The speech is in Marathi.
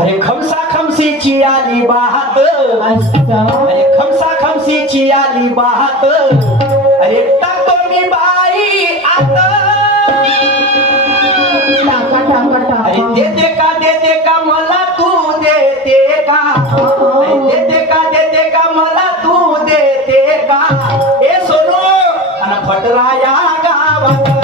अरे खमसा खमसीची आली बात, अरे खमसा खमसीची आली बात, अरे टाकतो मी बाई आत, अरे देते का मला तू देते का, देते का मला तू देते का, ए सोनू अन फटराया गावात